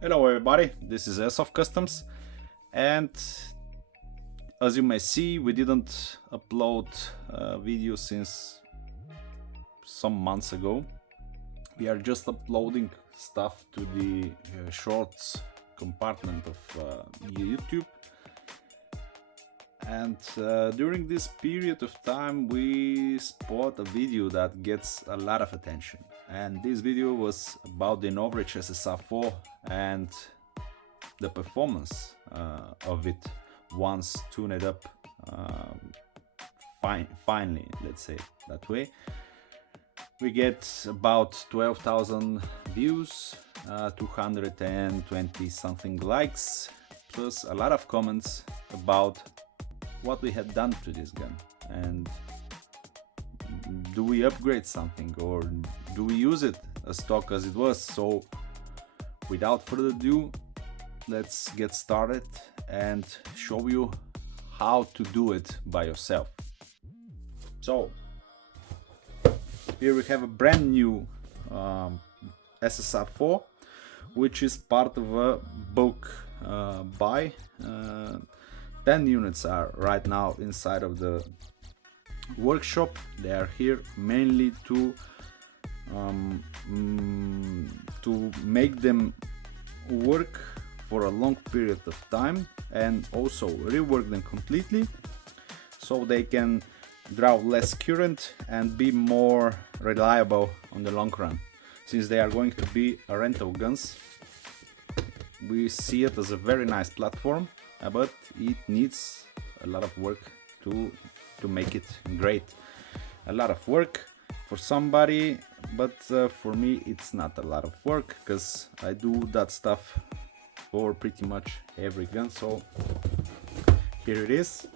Hello everybody, this is Airsoft Customs, and as you may see, we didn't upload a video since some months ago. We are just uploading stuff to the shorts compartment of YouTube, and during this period of time we spot a video that gets a lot of attention, and this video was about the Novritsch SSR4 and the performance of it once tuned up finally, let's say that way. We get about 12,000 views, 220 something likes, plus a lot of comments about what we had done to this gun, and do we upgrade something or do we use it as stock as it was. So without further ado, let's get started and show you how to do it by yourself. So here we have a brand new SSR4, which is part of a bulk buy. 10 units are right now inside of the workshop. They are here mainly to make them work for a long period of time, and also rework them completely so they can draw less current and be more reliable on the long run. Since they are going to be rental guns, we see it as a very nice platform, but it needs a lot of work to make it great. A lot of work for somebody, but for me it's not a lot of work, because I do that stuff for pretty much every gun. So here it is.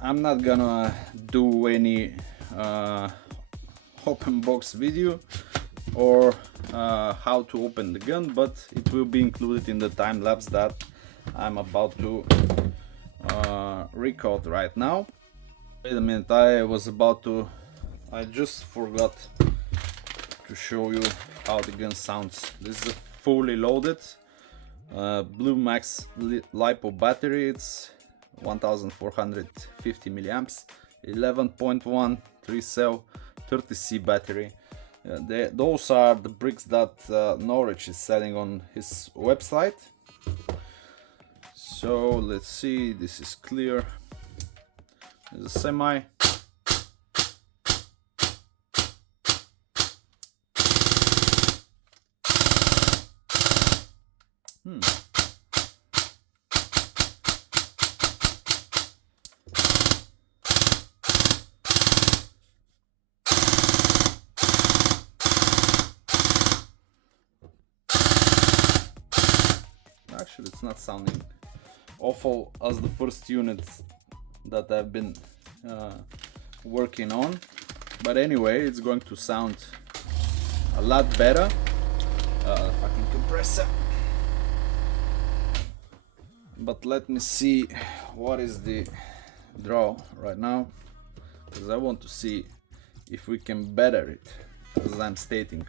I'm not gonna do any open box video or how to open the gun, but it will be included in the time lapse that I'm about to record right now. Wait a minute, I just forgot to show you how the gun sounds. This is a fully loaded Blue Max LiPo battery. It's 1450 milliamps, 11.1 3-cell 30C battery. Those are the bricks that Novritsch is selling on his website. So let's see, this is clear. There's a semi. Actually, it's not sounding awful as the first units that I've been working on, but anyway, it's going to sound a lot better. Fucking compressor. But let me see what is the draw right now, because I want to see if we can better it, as I'm stating.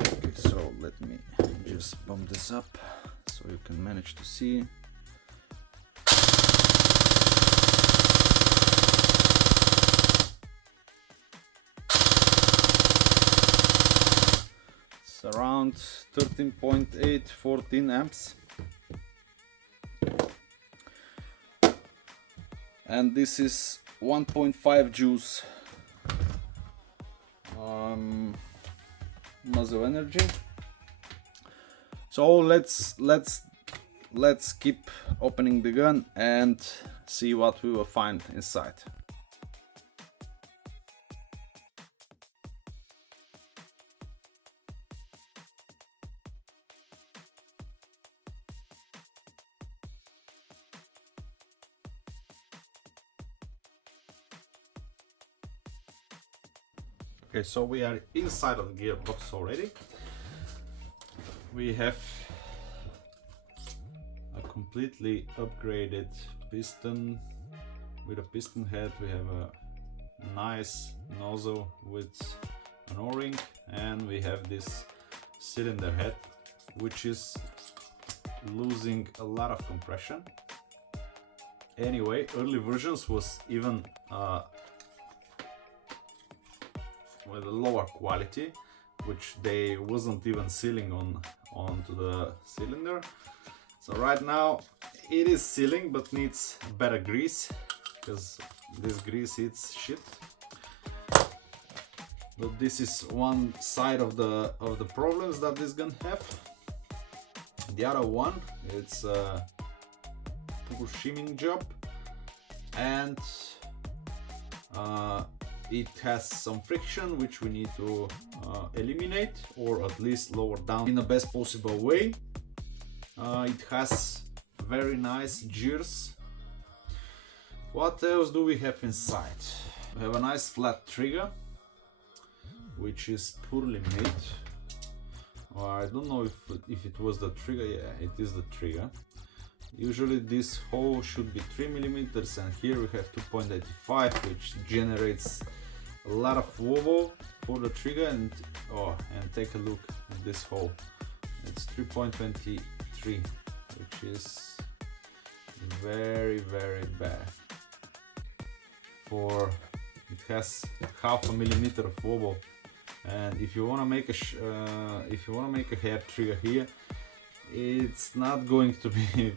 Okay, so let me just bump this up so you can manage to see. It's around 13.8, 14 amps. And this is 1.5 joules muzzle energy. So let's keep opening the gun and see what we will find inside. Okay, so we are inside of the gearbox already. We have a completely upgraded piston, with a piston head. We have a nice nozzle with an O-ring, and we have this cylinder head which is losing a lot of compression. Anyway, early versions was even with a lower quality, which they wasn't even sealing onto the cylinder. So right now it is sealing, but needs better grease, because this grease is shit. But this is one side of the problems that this gun have. The other one, it's a poor shimming job, and it has some friction which we need to eliminate, or at least lower down in the best possible way. It has very nice gears. What else do we have inside? We have a nice flat trigger, which is poorly made. I don't know if it was the trigger. Yeah, it is the trigger. Usually this hole should be 3 mm, and here we have 2.85, which generates a lot of wobble for the trigger. And take a look at this hole. It's 3.23, which is very bad. It has 0.5 mm of wobble. And if you want to make a hair trigger here, it's not going to be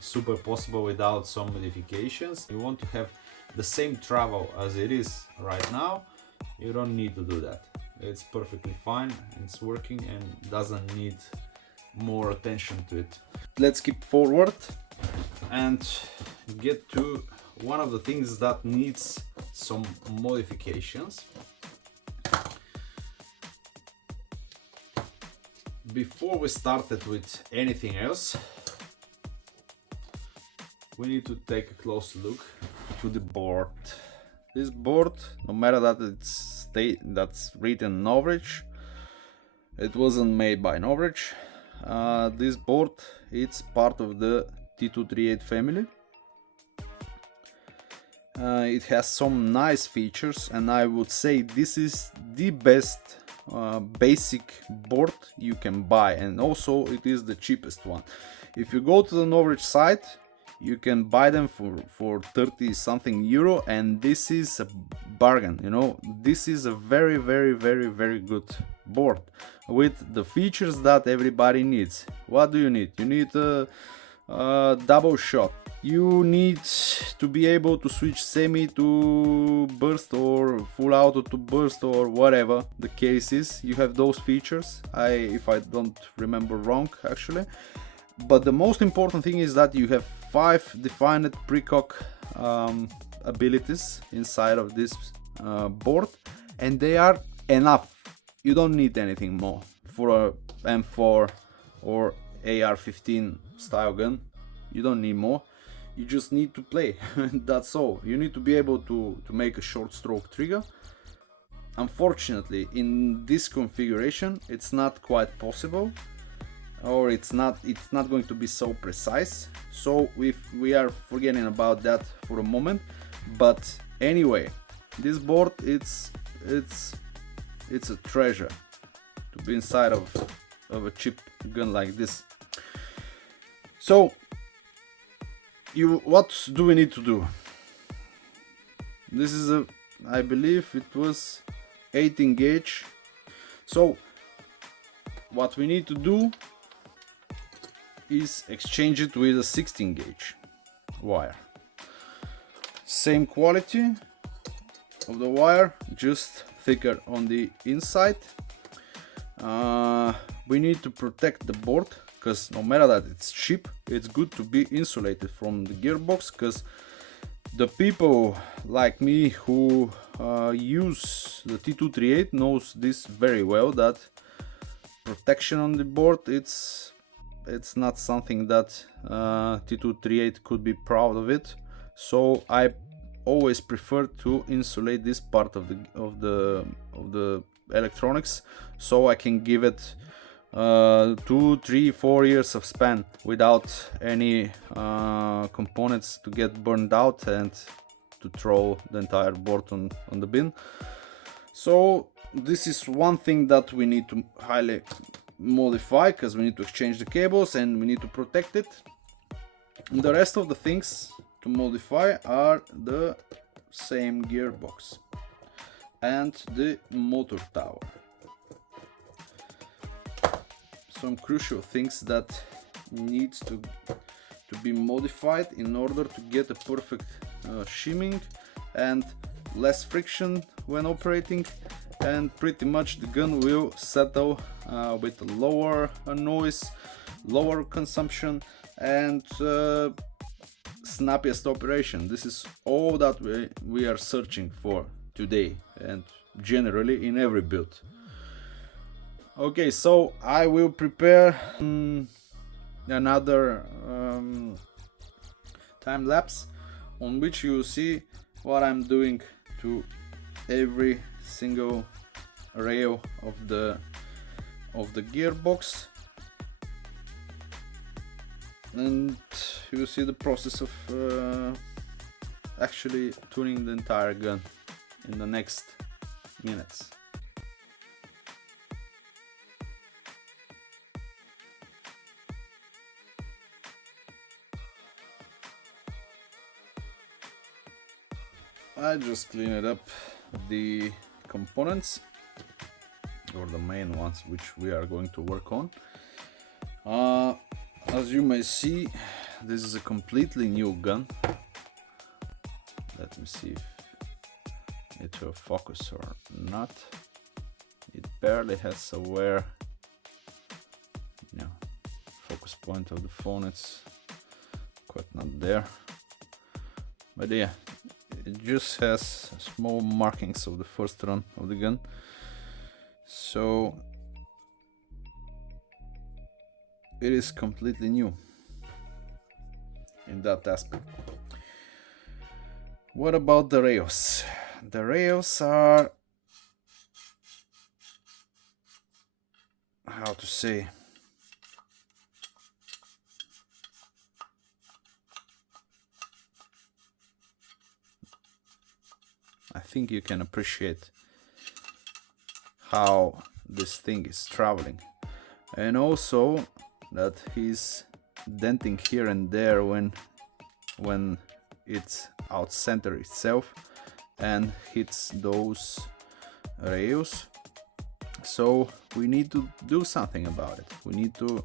super possible without some modifications. You want to have the same travel as it is right now. You don't need to do that. It's perfectly fine, it's working, and doesn't need more attention to it. Let's keep forward and get to one of the things that needs some modifications. Before we started with anything else, we need to take a close look to the board. This board, no matter that that's written Novritsch, it wasn't made by Novritsch. This board, it's part of the T238 family. It has some nice features, and I would say this is the best basic board you can buy, and also it is the cheapest one. If you go to the Novritsch site, you can buy them for 30 something euro, and this is a bargain. You know, this is a very good board with the features that everybody needs. What do you need? You need a double shot. You need to be able to switch semi to burst or full auto to burst, or whatever the case is. You have those features, if I don't remember wrong, actually. But the most important thing is that you have 5 defined precock abilities inside of this board, and they are enough. You don't need anything more for a M4 or AR-15 style gun. You don't need more. You just need to play. That's all. You need to be able to make a short stroke trigger. Unfortunately, in this configuration, it's not quite possible, or it's not going to be so precise. So we are forgetting about that for a moment. But anyway, this board, it's a treasure to be inside of a cheap gun like this. So what do we need to do? This is I believe it was 18 gauge. So what we need to do is exchange it with a 16 gauge wire. Same quality of the wire, just thicker on the inside. We need to protect the board, because no matter that it's cheap, it's good to be insulated from the gearbox, because the people like me who use the T238 knows this very well, that protection on the board, it's not something that T238 could be proud of it. So I always prefer to insulate this part of the electronics, so I can give it 2, 3, 4 years of span without any components to get burned out and to throw the entire board on the bin. So this is one thing that we need to highly modify, because we need to exchange the cables and we need to protect it. And the rest of the things to modify are the same gearbox and the motor tower. Some crucial things that needs to be modified in order to get a perfect shimming and less friction when operating, and pretty much the gun will settle with lower noise, lower consumption, and snappiest operation. This is all that we are searching for today, and generally in every build. Okay, so I will prepare another time lapse on which you will see what I'm doing to every single rail of the gearbox, and you will see the process of actually tuning the entire gun in the next minutes. I just cleaned up the components, or the main ones which we are going to work on. As you may see, this is a completely new gun. Let me see if it will focus or not. It barely has a focus point of the phone. It's quite not there, but yeah, it just has small markings of the first run of the gun. So it is completely new in that aspect. What about the rails? The rails are, how to say, I think you can appreciate how this thing is traveling, and also that he's denting here and there when it's out center itself and hits those rails. So we need to do something about it. We need to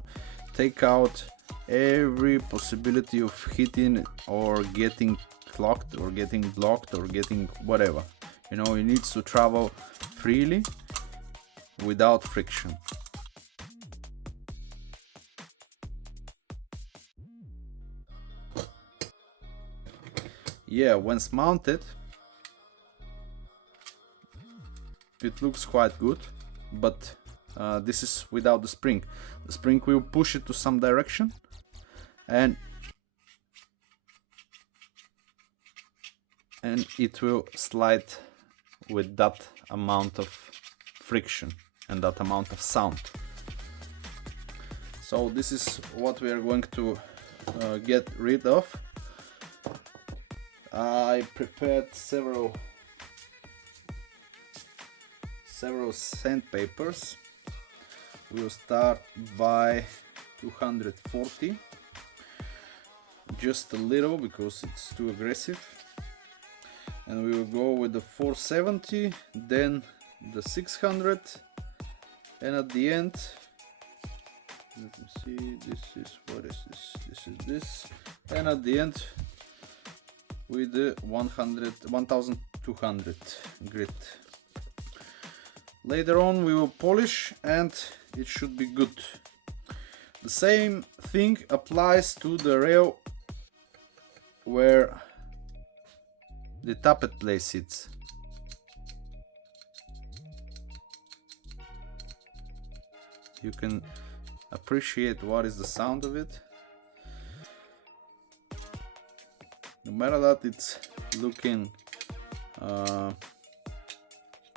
take out every possibility of hitting or getting clocked or getting blocked or getting whatever. You know, it needs to travel freely without friction. Yeah, once mounted, it looks quite good, but this is without the spring. The spring will push it to some direction, and it will slide with that amount of friction and that amount of sound. So this is what we are going to get rid of. I prepared several sandpapers. We'll start by 240, just a little because it's too aggressive, and we will go with the 470, then the 600, and at the end, let me see, this is, what is this? This is this, and at the end with the 1200 grit. Later on we will polish and it should be good. The same thing applies to the rail where the tappet plate sits. You can appreciate what is the sound of it. No matter that it's looking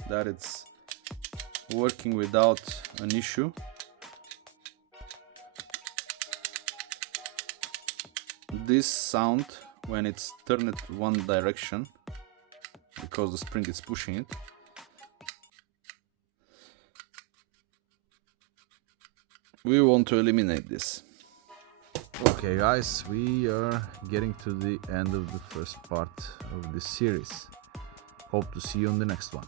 that it's working without an issue, this sound when it's turned one direction because the spring is pushing it. We want to eliminate this. Okay guys, we are getting to the end of the first part of this series. Hope to see you on the next one.